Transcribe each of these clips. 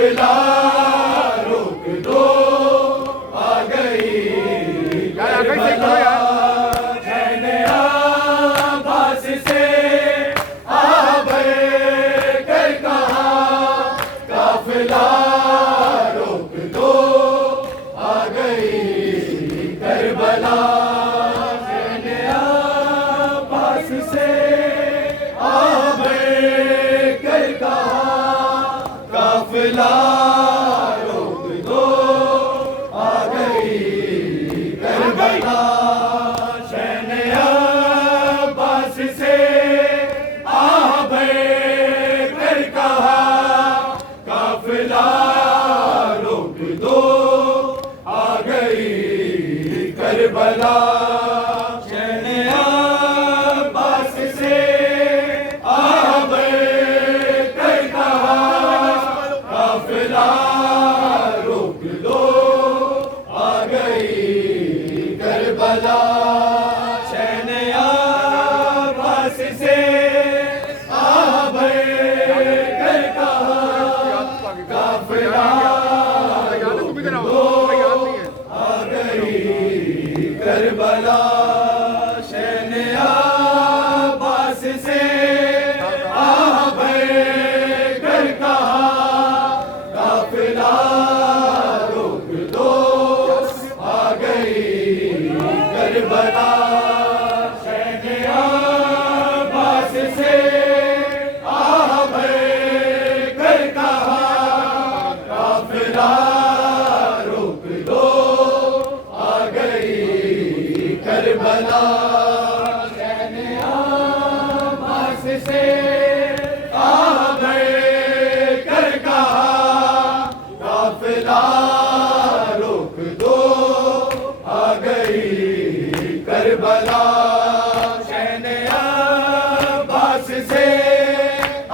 काफिला रोक दो, आ गई करबला। जैने अब्बास से आबर कर कहा, काफिला रोक दो, आ गई करबला। जैने अब्बास से आबर कर कहा, काफिला रोक दो, आ गई करबला। जैने अब्बास से आबर कर कहा, काफिला रोक दो, आ गई करबला। जैने अब्बास से आबर कर कहा, काफिला रोक दो, आ गई करबला। जैने अब्बास से आबर कर कहा, काफिला रोक दो, आ गई करबला। जैने अब्बास से आबर कर कहा, काफिला रोक दो, आ गई करबला। जैने अब्बास से आबर कर कहा, काफिला रोक दो, आ गई करबला। जैने अब्बास से आबर कर कहा, काफिला रोक दो, आ गई करबला। जैने अब्बास से आबर कर कहा, काफिला रोक दो, आ गई करबला। जैने अब्बास से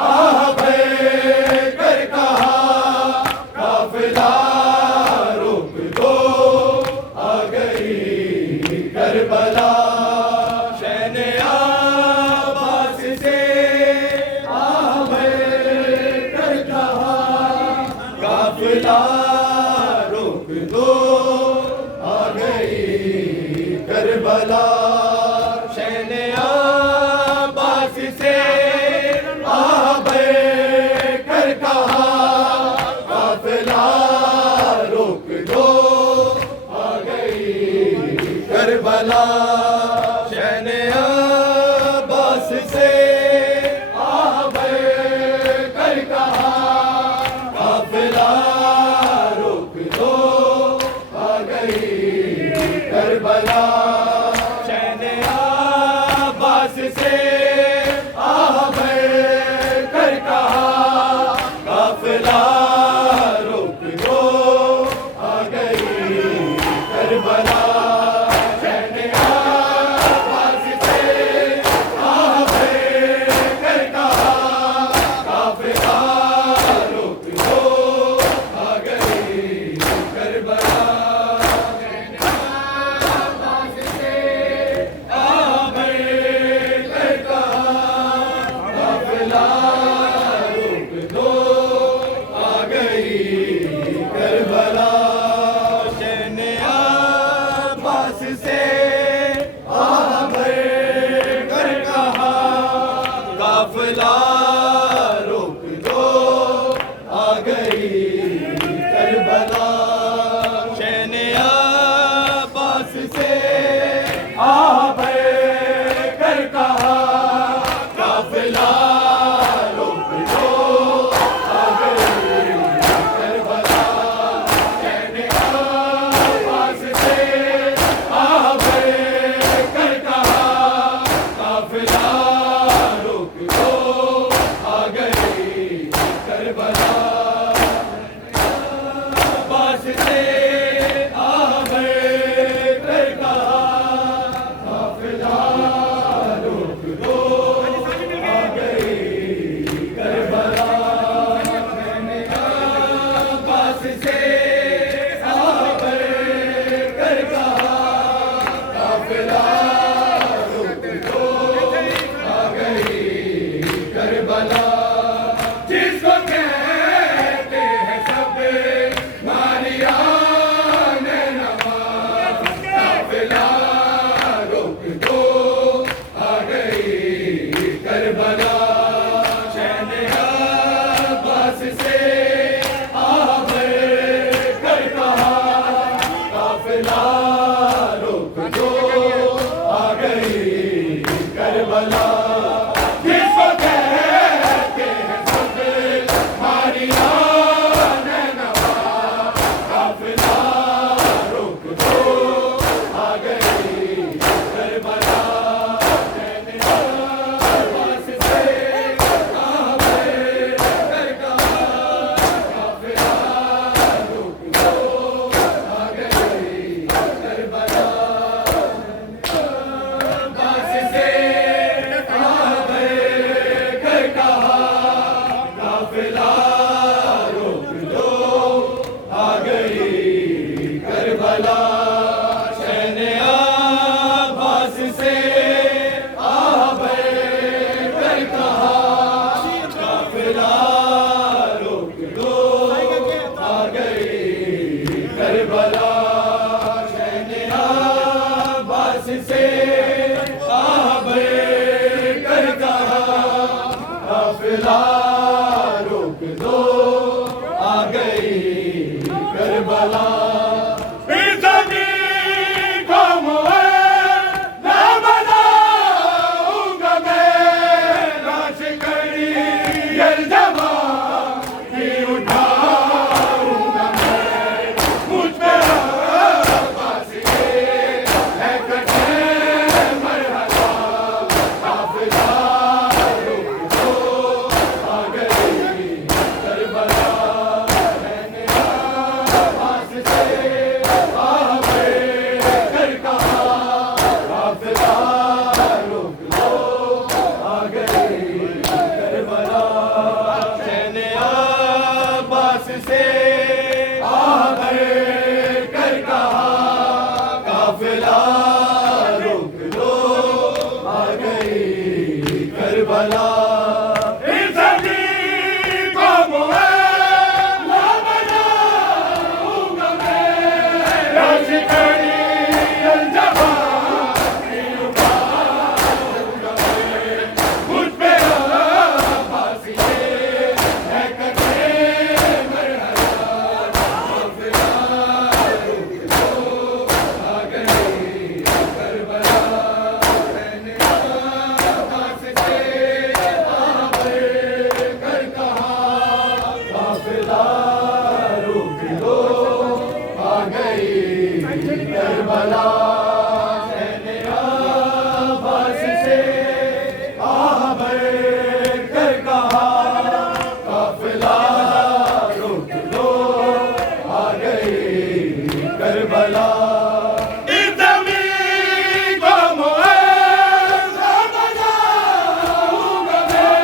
आबर कर कहा, काफिला रोक दो, आ गई करबला। जैने अब्बास से आबर कर कहा, काफिला रोक दो, आ गई करबला। जैने अब्बास से आबर कर कहा, काफिला रोक दो, आ गई करबला। जैने अब्बास से आबर कर कहा, काफिला रोक दो, आ गई करबला। जैने अब्बास से आबर कर कहा, काफिला रोक दो, आ गई करबला। जैने अब्बास से आबर कर कहा, काफिला रोक दो, आ गई करबला। जैने अब्बास से आबर कर कहा, काफिला रोक दो, आ गई करबला। जैने अब्बास से आबर कर कहा, काफिला रोक काफिला रोक दो, आ गई करबला। इस ज़मीन को मुअल्ला बनाऊंगा मैं, लाश कड़ी यलजमा की उठाऊंगा मैं। मुझ पे आवाज़ ये है कटे मरहबा, काफिला रोक दो, आ गई करबला। मैंने आवाज़ से आवे कर कहा, काफिला रोक दो, आ गई करबला। मैंने आवाज़ से आवे कर कहा, काफिला रोक दो, आ गई करबला। इस ज़मीन को मुअल्ला बनाऊंगा मैं, लाश कड़ी यलजमा की उठाऊंगा मैं। मुझ पे आवाज़ ये है कटे मरहबा, काफिला रोक दो, आ गई करबला। मैंने आवाज़ से आवे कर कहा, काफिला रोक दो, आ गई करबला। मैंने आवाज़ से आवे कर कहा, काफिला रोक दो, आ गई करबला। इस ज़मीन को मुअल्ला बनाऊंगा मैं,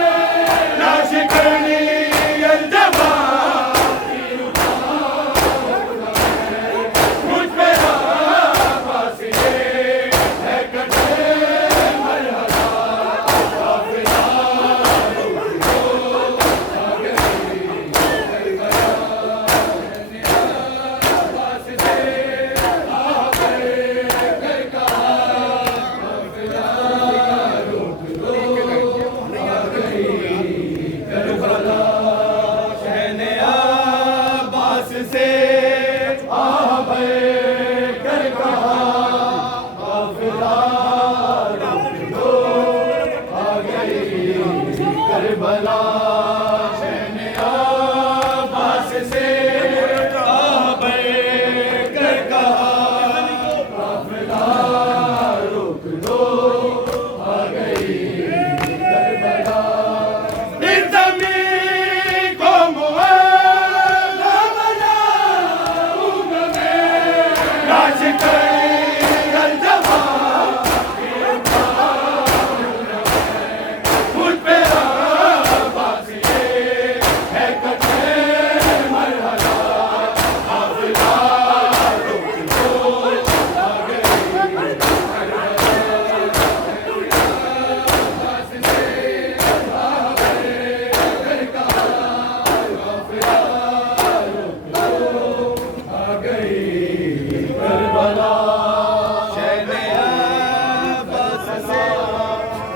लाश कड़ी यलजमा की उठाऊंगा मैं। मुझ पे आवाज़ ये है कटे मरहबा, काफिला रोक दो, आ गई करबला। मैंने आवाज़ से आवे कर कहा, काफिला रोक दो, आ गई करबला। मैंने आवाज़ से आवे कर कहा, काफिला रोक दो, आ गई करबला। मैंने आवाज़ से आवे कर कहा, काफिला रोक दो, आ गई करबला। इस ज़मीन को मुअल्ला बनाऊंगा मैं, लाश कड़ी यलजमा की उठाऊंगा मैं। मुझ पे आवाज़ ये है कटे मरहबा, काफिला रोक दो, आ गई करबला। आवाज़ से आवे कर कहा, काफिला रोक दो, आ गई करबला। मैंने आवाज़ से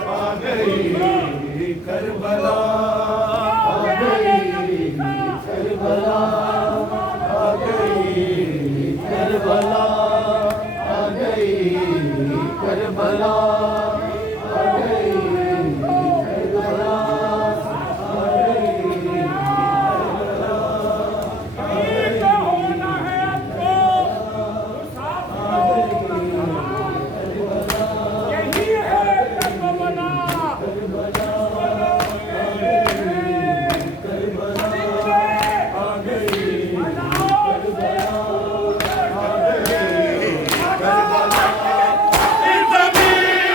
आ गई करबला, आ गई करबला, आ गई करबला, आ गई करबला, आ गई करबला, आ गई करबला। इस ज़मीन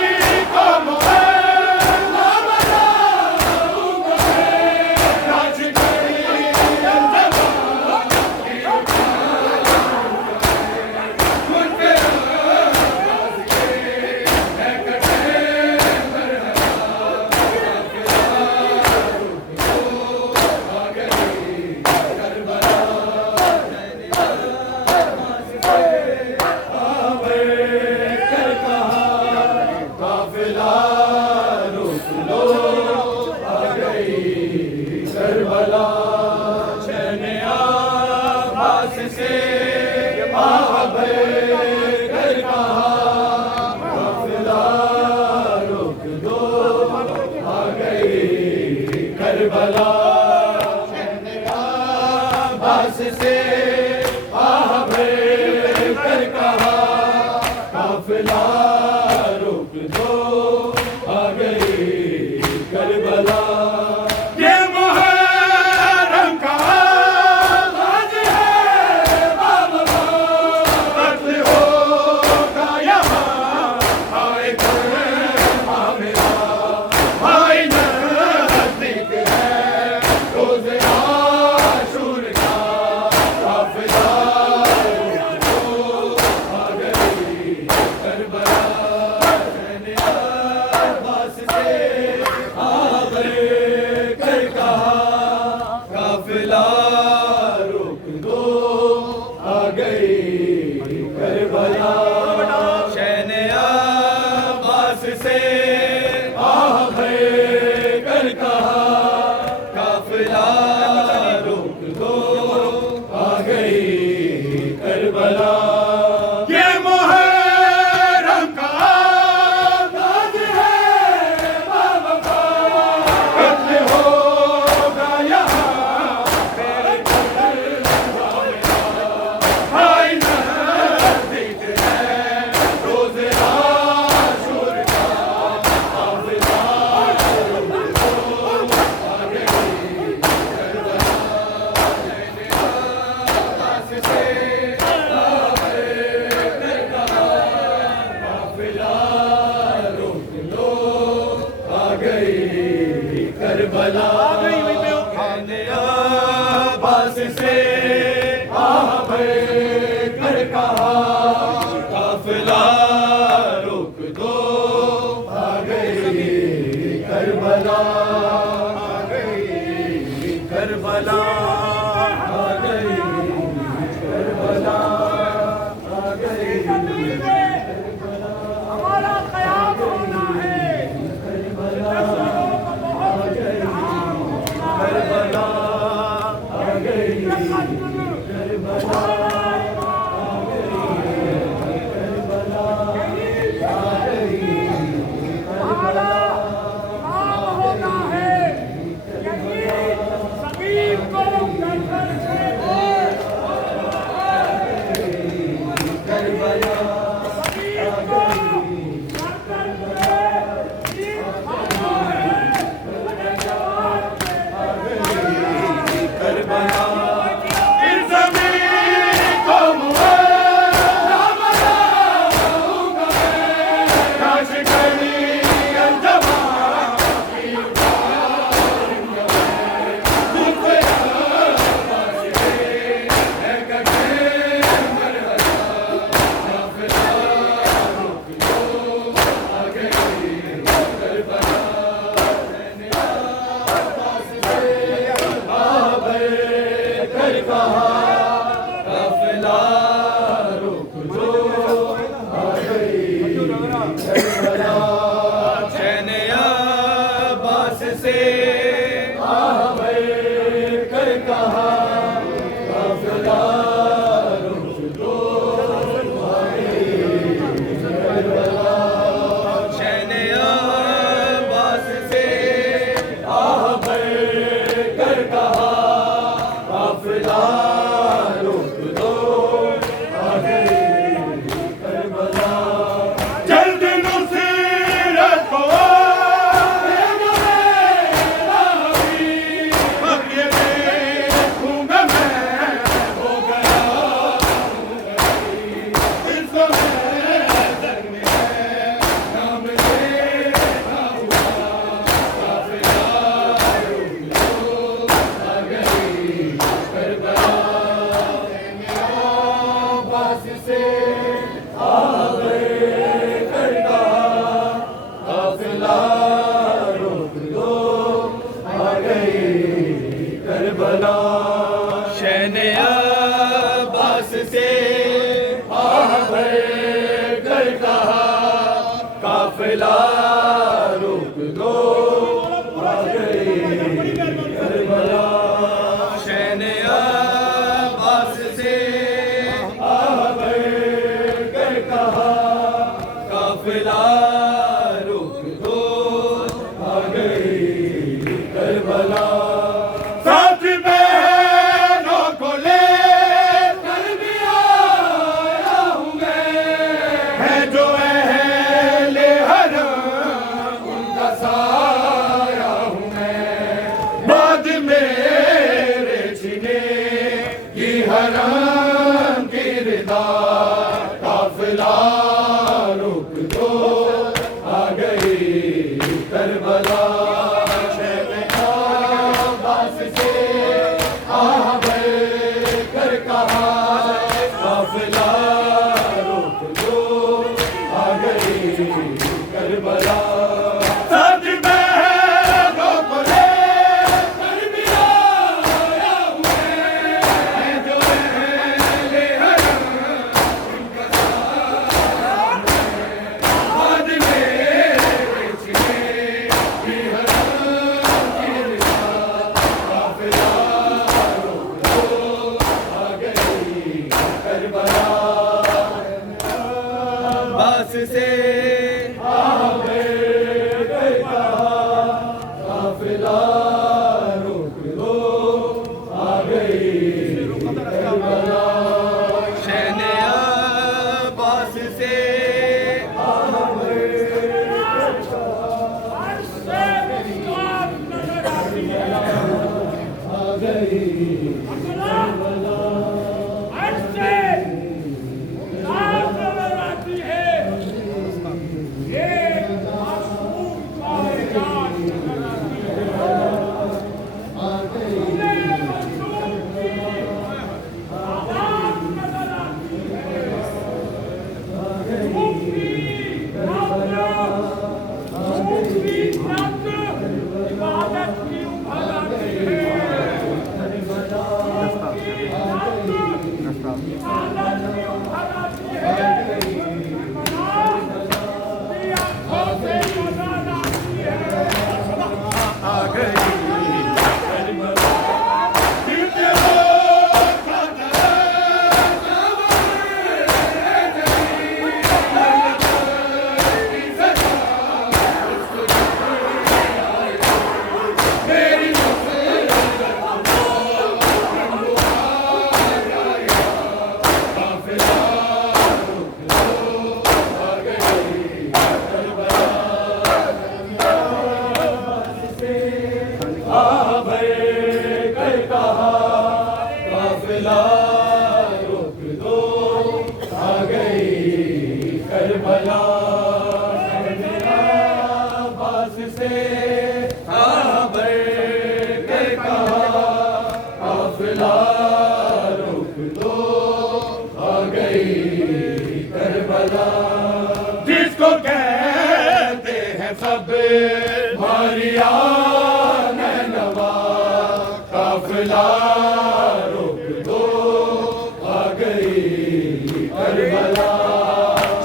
करबला अब्बास से आह भर कर कहा काफिला रोक दो आ गई करबला ये मुहर्रम का आगाज़ है बाबा कत्ल होगा यहाँ आए करबला मेरा भाई नज़दीक है रोज़ आशूर का काफिला आ गई करबला अब्बास से आ गए कर कहा काफिला रोक दो आ गई करबला शहन अब्बास से आ गए कर कहा काफिला रोक दो आ गई करबला ये मुहर्रम का आगाज़ है बाबा कत्ल होगा यहाँ मेरे करबला भाई नज़दीक है रोज़ आशूर का काफिला रोक दो आ गई करबला अब्बास से आ गए कर कहा काफिला रोक लो आ गई करबला अब्बास से आ गए कर कहा काफिला रोक दो आ गई करबला आ गई करबला आ गई करबला आ गई हमारा क़याम होना है रसूलों को बहुत करबला आ गई करबला हमारा काम होना है यही सभी को गर्दन से करबला सभी को गर्दन से चीर खाना है अपने जवान करबला इस ज़मीन को मुअल्ला बनाऊंगा मैं काश कभी अंजमा की उठाऊंगा मैं मुझसे अब्बास से है कटे मरहला काफिला रोक दो आ गई करबला अब्बास से आ गए कर कहा काफिला रोक दो आ गई करबला शहन अब्बास से आ गए कर कहा काफिला रोक दो आ गई करबला शहन अब्बास से आ गए कर कहा काफिला रोक दो आ गई करबला जल्द नुसरत को आएगा मेरा हबीब अब ये देखूंगा मैं हो गया इसको मैं जग में नाम लेना हुआ काफिला रोक दो आ गई करबला अब्बास से आ गए कर कहा काफिला रोक दो आ गई करबला शहन अब्बास से आ गए कर कहा काफिला रोक दो आ गई करबला शहन अब्बास से आ गए कर कहा काफिला रोक दो आ गई करबला। ऐसे नाम आती है ये मासूम कायनात नजर आती है पूरे मजलूम की आवाज नजर आती है मुक्ति नब्ज इबादत की उभर आती है जिसको कहते हैं सब मारिया नवा काफिला रोक दो आ गई करबला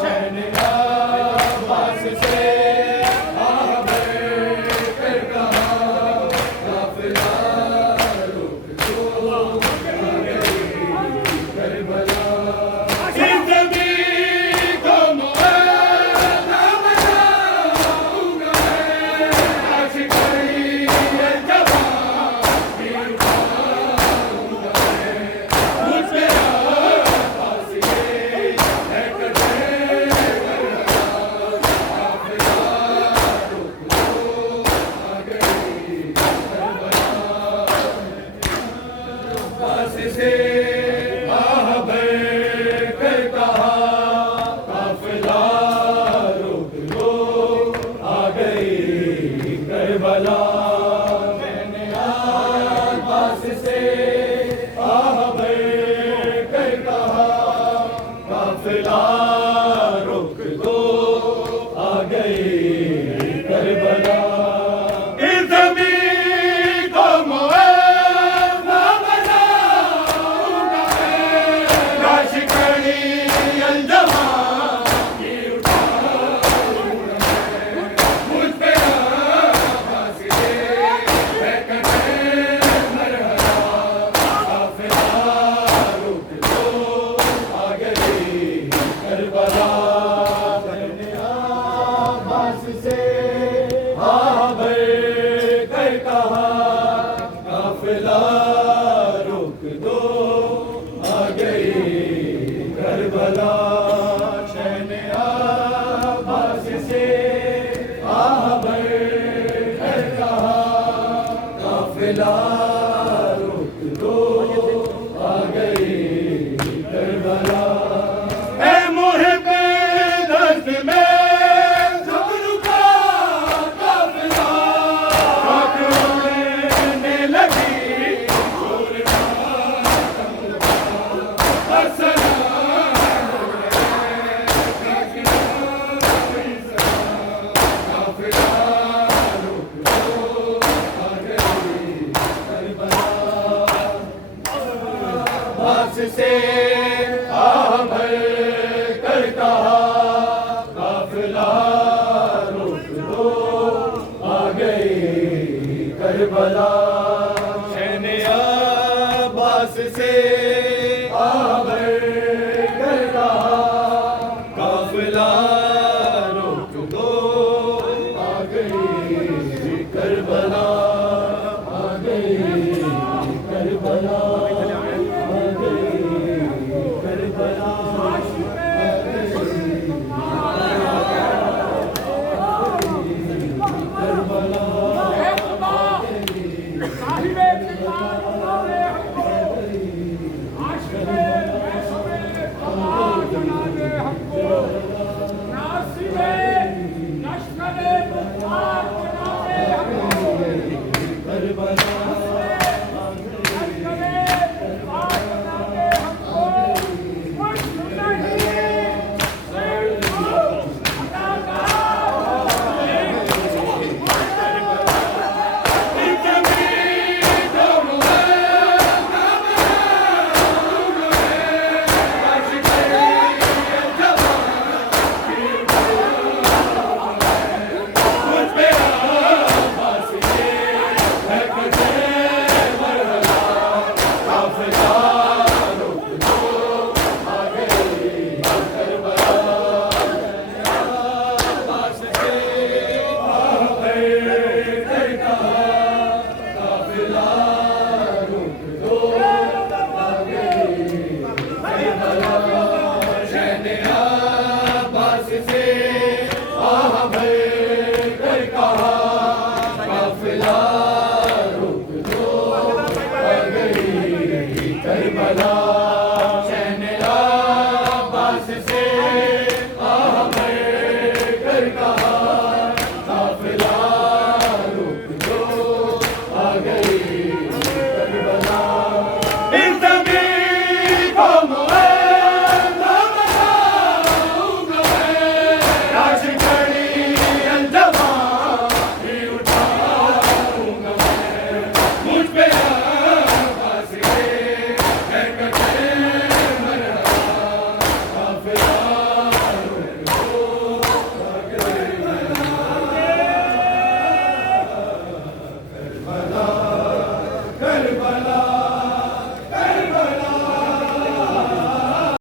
शहनवाज से आकर कहा काफिला रोक दो आ गई करबला से आह भर कर कहा काफिला रोक लो आ गई करबला मैंने आवाज से आह भर कर कहा काफिला रोक दो आ गई करबला काफिला रोक दो आ गई करबला शहनवाज से आह भर कर कहा काफिला रोक दो आ गई करबला ऐ मुहिब्बे दर्द में से आह भर कर कहा काफिला रोक दो आ गई करबला शहनवाज से आह भर कर कहा काफिला रोक दो आ गई करबला आ गई करबला साहिबे किताब बनावे हमको, आशिके महशबे कमाल बनावे हमको, नासिबे लश्करे मुख्तार बनावे हमको, करबला लश्करे मुख्तार बनावे हमको, कुछ नहीं सिर्फ काफिला